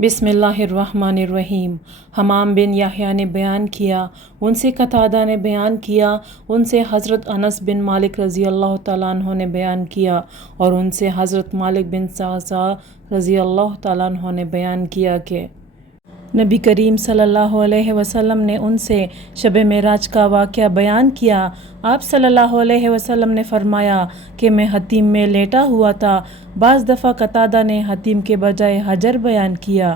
बिस्मिल्लाहिर्रहमानिर्रहीम। हमाम बिन याह्या ने बयान किया, उनसे कतादा ने बयान किया, उनसे हज़रत अनस बिन मालिक रज़ी अल्लाह तआला अन्हु ने बयान किया और उनसे हज़रत मालिक बिन सअसा रज़ी अल्लाह तआला अन्हु ने बयान किया कि नबी करीम सल्लल्लाहु अलैहि वसल्लम ने उनसे शब मेराज का वाक़या बयान किया। आप सल्लल्लाहु अलैहि वसल्लम ने फरमाया कि मैं हतीम में लेटा हुआ था। बाज़ दफ़ा कतादा ने हतीम के बजाय हजर बयान किया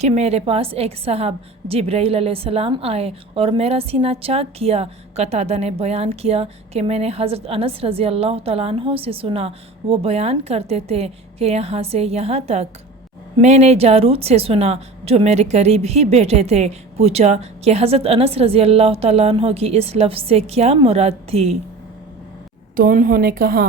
कि मेरे पास एक साहब जिब्राइल अलैहिस्सलाम आए और मेरा सीना चाक किया। कतादा ने बयान किया कि मैंने हज़रत अनस रज़ी अल्लाह तआला अन्हु से सुना, वो बयान करते थे कि यहाँ से यहाँ तक मैंने जारूद से सुना जो मेरे करीब ही बैठे थे। पूछा कि हज़रत अनस रज़ी अल्लाह तआला अन्हु की इस लफ्ज़ से क्या मुराद थी, तो उन्होंने कहा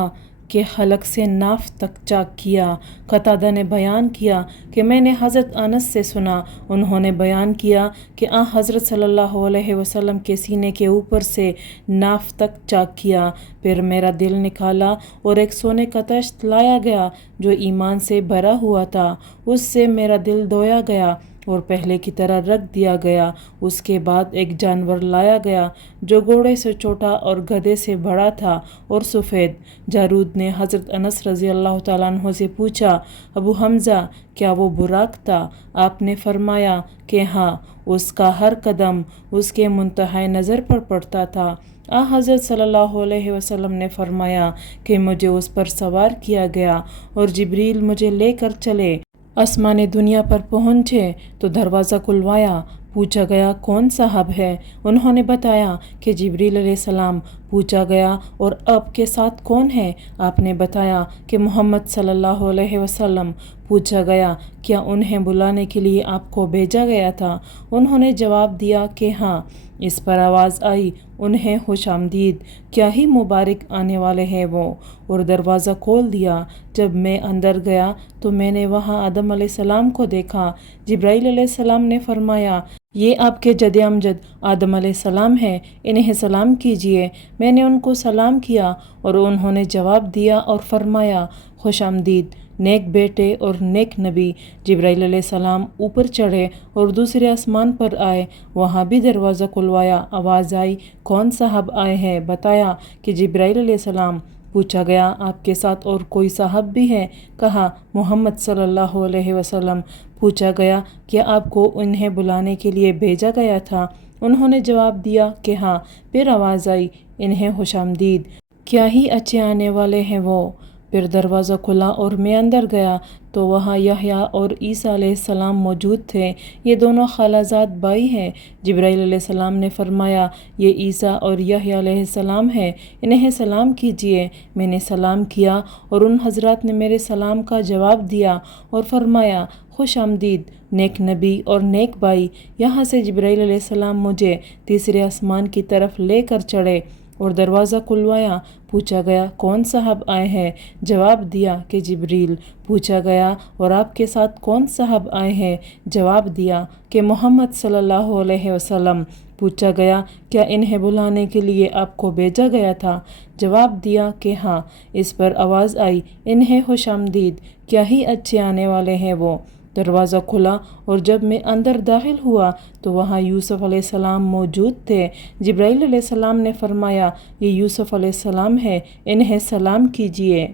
कि हलक से नाफ तक चाक किया। कतादा ने बयान किया कि मैंने हज़रत अनस से सुना, उन्होंने बयान किया कि हज़रत सल्लल्लाहु अलैहि वसल्लम के सीने के ऊपर से नाफ तक चाक किया। फिर मेरा दिल निकाला और एक सोने का तश्त लाया गया जो ईमान से भरा हुआ था। उससे मेरा दिल धोया गया और पहले की तरह रख दिया गया। उसके बाद एक जानवर लाया गया जो घोड़े से छोटा और गधे से बड़ा था और सफ़ेद। जारूद ने हज़रत अनस रज़ी अल्लाह तआला अन्हु से पूछा, अबू हमज़ा, क्या वो बुराक था? आपने फरमाया कि हाँ, उसका हर कदम उसके मुंतहा नज़र पर पड़ता था। हज़रत सल्लल्लाहु अलैहि वसल्लम ने फरमाया कि मुझे उस पर सवार किया गया और जिब्रील मुझे लेकर चले। आसमान दुनिया पर पहुँचे तो दरवाज़ा खुलवाया। पूछा गया कौन साहब है? उन्होंने बताया कि जिब्रील अलैहिस्सलाम। पूछा गया और आपके साथ कौन है? आपने बताया कि मोहम्मद सल्लल्लाहु अलैहि वसल्लम। पूछा गया क्या उन्हें बुलाने के लिए आपको भेजा गया था? उन्होंने जवाब दिया कि हाँ। इस पर आवाज़ आई, उन्हें खुशामदीद, क्या ही मुबारक आने वाले हैं वो, और दरवाज़ा खोल दिया। जब मैं अंदर गया तो मैंने वहाँ आदम अलैहिस्सलाम को देखा। जिब्राइल अलैहिस्सलाम ने फरमाया, ये आपके जद अमजद आदम अलैहिस्सलाम हैं, इन्हें सलाम कीजिए। मैंने उनको सलाम किया और उन्होंने जवाब दिया और फरमाया, खुशामदीद नेक बेटे और नेक नबी। जिब्राइल अलैहिस्सलाम ऊपर चढ़े और दूसरे आसमान पर आए। वहाँ भी दरवाज़ा खुलवाया। आवाज़ आई, कौन साहब आए हैं? बताया कि जिब्राइल अलैहिस्सलाम। पूछा गया आपके साथ और कोई साहब भी है? कहा मोहम्मद सल्लल्लाहु अलैहि वसल्लम। पूछा गया क्या आपको उन्हें बुलाने के लिए भेजा गया था? उन्होंने जवाब दिया कि हाँ। फिर आवाज़ आई, इन्हें खुशामदीद, क्या ही अच्छे आने वाले हैं वो। फिर दरवाज़ा खुला और मैं अंदर गया तो वहाँ यहया और ईसा अलैहिस्सलाम मौजूद थे। ये दोनों खालाजाद भाई हैं। जिब्राइल अलैहिस्सलाम ने फरमाया, ये ईसा और यहया अलैहिस्सलाम हैं, इन्हें सलाम कीजिए। मैंने सलाम किया और उन हज़रात ने मेरे सलाम का जवाब दिया और फरमाया, खुश आमदीद नेक नबी और नेक भाई। यहाँ से जिब्राइल अलैहिस्सलाम मुझे तीसरे आसमान की तरफ लेकर चढ़े और दरवाज़ा खुलवाया। पूछा गया कौन साहब आए हैं? जवाब दिया कि जिब्रील। पूछा गया और आपके साथ कौन साहब आए हैं? जवाब दिया कि मोहम्मद सल्लल्लाहु अलैहि वसल्लम। पूछा गया क्या इन्हें बुलाने के लिए आपको भेजा गया था? जवाब दिया कि हाँ। इस पर आवाज़ आई, इन्हें खुशामदीद, क्या ही अच्छे आने वाले हैं वो। दरवाज़ा खुला और जब मैं अंदर दाखिल हुआ तो वहाँ यूसुफ अलैहिस्सलाम मौजूद थे। जिब्राइल अलैहिस्सलाम ने फरमाया, ये यूसुफ अलैहिस्सलाम है, इन्हें सलाम कीजिए।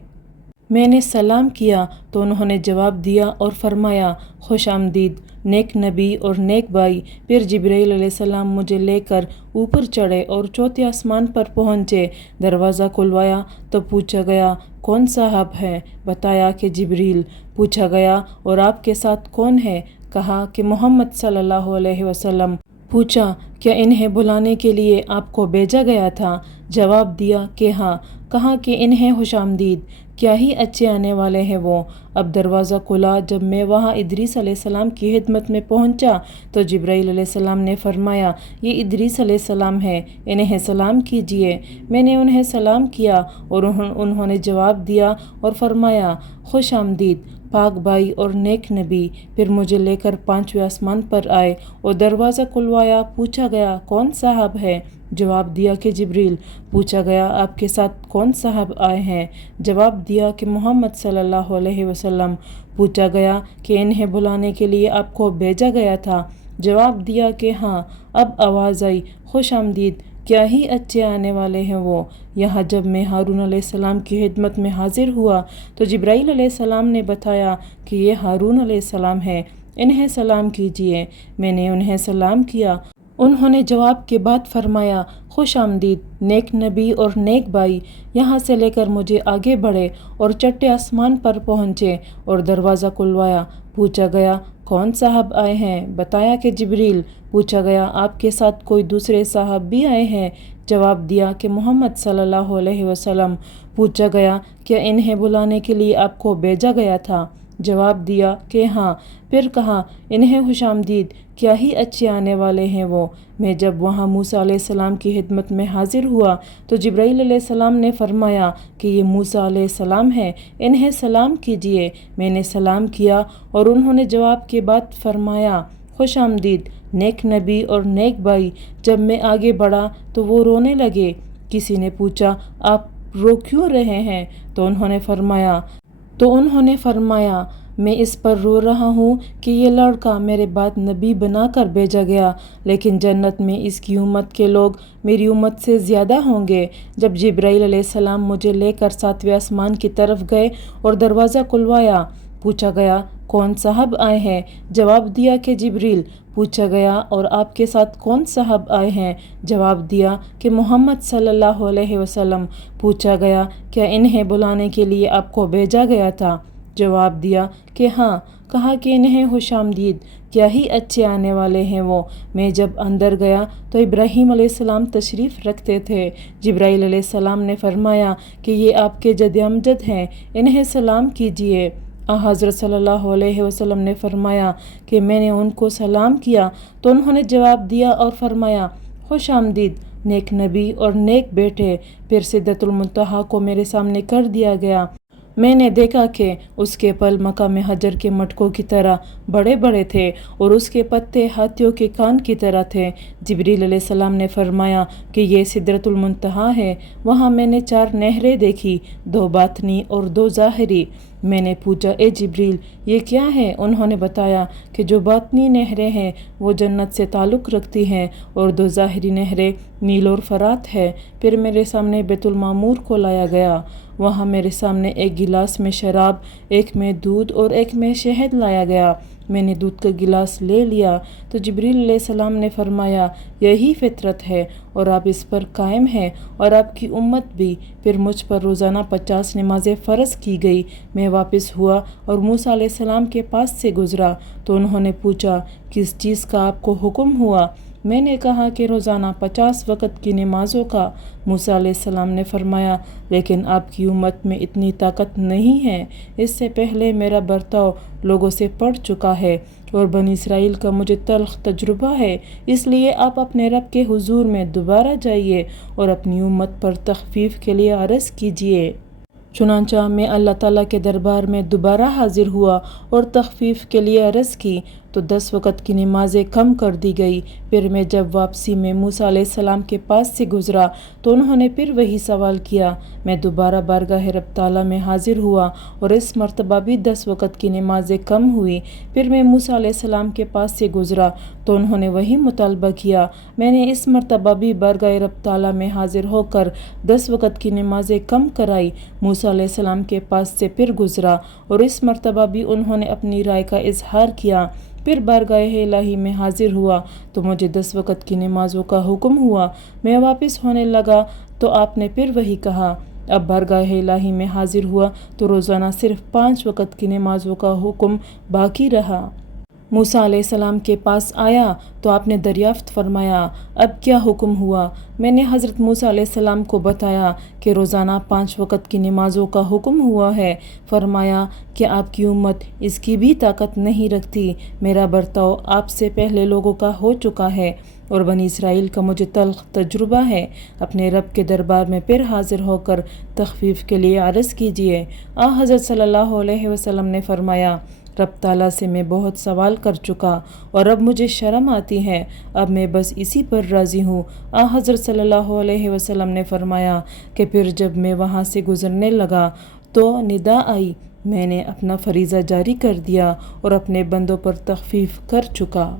मैंने सलाम किया तो उन्होंने जवाब दिया और फरमाया, खुश आमदीद नेक नबी और नेक भाई। फिर जिब्राइल अलैहिस्सलाम मुझे लेकर ऊपर चढ़े और चौथे आसमान पर पहुँचे। दरवाज़ा खुलवाया तो पूछा गया कौन साहब है? बताया कि जिब्रील। पूछा गया और आपके साथ कौन है? कहा कि मोहम्मद सल्लल्लाहु अलैहि वसल्लम। पूछा क्या इन्हें बुलाने के लिए आपको भेजा गया था? जवाब दिया कि हाँ। कहा कि इन्हें खुशामदीद, क्या ही अच्छे आने वाले हैं वो। अब दरवाज़ा खुला। जब मैं वहाँ इदरीस अलैहिस्सलाम की खिदमत में पहुँचा तो जिब्राइल अलैहिस्सलाम ने फरमाया, ये इदरीस अलैहिस्सलाम है, इन्हें सलाम कीजिए। मैंने उन्हें सलाम किया और उन्होंने जवाब दिया और फरमाया, खुश आमदीद पाक भाई और नेक नबी। फिर मुझे लेकर पांचवें आसमान पर आए और दरवाज़ा खुलवाया। पूछा गया कौन साहब है? जवाब दिया कि जिब्रील। पूछा गया आपके साथ कौन साहब आए हैं? जवाब दिया कि मोहम्मद सल्लल्लाहु अलैहि वसल्लम। پوچھا گیا کہ انہیں بلانے کے لیے آپ کو بھیجا گیا تھا؟ جواب دیا کہ ہاں۔ اب آواز آئی، خوش آمدید، کیا ہی اچھے آنے والے ہیں وہ۔ یہاں جب میں ہارون علیہ السلام کی خدمت میں حاضر ہوا تو جبرائیل علیہ السلام نے بتایا کہ یہ ہارون علیہ السلام ہے، انہیں سلام کیجیے۔ میں نے انہیں سلام کیا۔ انہوں نے جواب کے بعد فرمایا، خوش آمدید نیک نبی اور نیک بھائی۔ یہاں سے لے کر مجھے آگے بڑھے اور چٹے آسمان پر پہنچے اور دروازہ کھلوایا۔ پوچھا گیا کون صاحب آئے ہیں؟ بتایا کہ جبریل۔ پوچھا گیا آپ کے ساتھ کوئی دوسرے صاحب بھی آئے ہیں؟ جواب دیا کہ محمد صلی اللہ علیہ وسلم۔ پوچھا گیا کیا انہیں بلانے کے لیے آپ کو بھیجا گیا تھا؟ جواب دیا کہ ہاں۔ پھر کہا انہیں خوش آمدید، کیا ہی اچھے آنے والے ہیں وہ۔ میں جب وہاں موسیٰ علیہ السلام کی خدمت میں حاضر ہوا تو جبرائیل علیہ السلام نے فرمایا کہ یہ موسیٰ علیہ السلام ہے، انہیں سلام کیجیے۔ میں نے سلام کیا اور انہوں نے جواب کے بعد فرمایا، خوش آمدید نیک نبی اور نیک بھائی۔ جب میں آگے بڑھا تو وہ رونے لگے۔ کسی نے پوچھا آپ رو کیوں رہے ہیں؟ تو انہوں نے فرمایا میں اس پر رو رہا ہوں کہ یہ لڑکا میرے بعد نبی بنا کر بھیجا گیا، لیکن جنت میں اس کی امت کے لوگ میری امت سے زیادہ ہوں گے۔ جب جبرائیل علیہ السلام مجھے لے کر 7ویں آسمان کی طرف گئے اور دروازہ کھلوایا، پوچھا گیا کون صاحب آئے ہیں؟ جواب دیا کہ جبریل۔ پوچھا گیا اور آپ کے ساتھ کون صاحب آئے ہیں؟ جواب دیا کہ محمد صلی اللہ علیہ وسلم۔ پوچھا گیا کیا انہیں بلانے کے لیے آپ کو بھیجا گیا تھا؟ جواب دیا کہ ہاں۔ کہا کہ انہیں خوش آمدید، کیا ہی اچھے آنے والے ہیں وہ۔ میں جب اندر گیا تو ابراہیم علیہ السلام تشریف رکھتے تھے۔ جبرائیل علیہ السلام نے فرمایا کہ یہ آپ کے جد امجد ہیں، انہیں سلام کیجیے۔ حضرت صلی اللہ علیہ وسلم نے فرمایا کہ میں نے ان کو سلام کیا تو انہوں نے جواب دیا اور فرمایا، خوش آمدید نیک نبی اور نیک بیٹے۔ پھر سدرۃ المنتہا کو میرے سامنے کر دیا گیا۔ میں نے دیکھا کہ اس کے پل مقام حجر کے مٹکوں کی طرح بڑے بڑے تھے اور اس کے پتے ہاتھیوں کے کان کی طرح تھے۔ جبریل علیہ السلام نے فرمایا کہ یہ سدرۃ المنتہا ہے۔ وہاں میں نے 4 نہریں دیکھی، 2 باطنی اور 2 ظاہری۔ میں نے پوچھا اے جبریل یہ کیا ہے؟ انہوں نے بتایا کہ جو باطنی نہریں ہیں وہ جنت سے تعلق رکھتی ہیں اور 2 ظاہری نہریں نیل اور فرات ہے۔ پھر میرے سامنے بیت المعمور کو لایا گیا۔ وہاں میرے سامنے ایک گلاس میں شراب، ایک میں دودھ اور ایک میں شہد لایا گیا۔ میں نے دودھ کا گلاس لے لیا تو جبریل علیہ السلام نے فرمایا یہی فطرت ہے اور آپ اس پر قائم ہیں اور آپ کی امت بھی۔ پھر مجھ پر روزانہ 50 نمازیں فرض کی گئی۔ میں واپس ہوا اور موسیٰ علیہ السلام کے پاس سے گزرا تو انہوں نے پوچھا کس چیز کا آپ کو حکم ہوا؟ میں نے کہا کہ روزانہ 50 وقت کی نمازوں کا۔ موسیٰ علیہ السلام نے فرمایا لیکن آپ کی امت میں اتنی طاقت نہیں ہے، اس سے پہلے میرا برتاؤ لوگوں سے پڑ چکا ہے اور بنی اسرائیل کا مجھے تلخ تجربہ ہے، اس لیے آپ اپنے رب کے حضور میں دوبارہ جائیے اور اپنی امت پر تخفیف کے لیے عرض کیجیے۔ چنانچہ میں اللہ تعالیٰ کے دربار میں دوبارہ حاضر ہوا اور تخفیف کے لیے عرض کی تو 10 وقت کی نمازیں کم کر دی گئی۔ پھر میں جب واپسی میں موسیٰ علیہ السلام کے پاس سے گزرا تو انہوں نے پھر وہی سوال کیا۔ میں دوبارہ بارگاہ رب تعالیٰ میں حاضر ہوا اور اس مرتبہ بھی 10 وقت کی نمازیں کم ہوئی۔ پھر میں موسیٰ علیہ السلام کے پاس سے گزرا تو انہوں نے وہی مطالبہ کیا۔ میں نے اس مرتبہ بھی بارگاہ رب تعالیٰ میں حاضر ہو کر 10 وقت کی نمازیں کم کرائی۔ موسیٰ علیہ السلام کے پاس سے پھر گزرا اور اس مرتبہ بھی انہوں نے اپنی رائے کا اظہار کیا۔ پھر بارگاہ الہی میں حاضر ہوا تو مجھے 10 وقت کی نمازوں کا حکم ہوا۔ میں واپس ہونے لگا تو آپ نے پھر وہی کہا۔ اب بارگاہ الہی میں حاضر ہوا تو روزانہ صرف 5 وقت کی نمازوں کا حکم باقی رہا۔ موسیٰ علیہ السلام کے پاس آیا تو آپ نے دریافت فرمایا اب کیا حکم ہوا؟ میں نے حضرت موسیٰ علیہ السلام کو بتایا کہ روزانہ 5 وقت کی نمازوں کا حکم ہوا ہے۔ فرمایا کہ آپ کی امت اس کی بھی طاقت نہیں رکھتی، میرا برتاؤ آپ سے پہلے لوگوں کا ہو چکا ہے اور بنی اسرائیل کا مجھے تلخ تجربہ ہے۔ اپنے رب کے دربار میں پھر حاضر ہو کر تخفیف کے لیے عرض کیجیے۔ حضرت صلی اللہ علیہ وسلم نے فرمایا رب تعالیٰ سے میں بہت سوال کر چکا اور اب مجھے شرم آتی ہے، اب میں بس اسی پر راضی ہوں۔ حضرت صلی اللہ علیہ وسلم نے فرمایا کہ پھر جب میں وہاں سے گزرنے لگا تو ندا آئی، میں نے اپنا فریضہ جاری کر دیا اور اپنے بندوں پر تخفیف کر چکا۔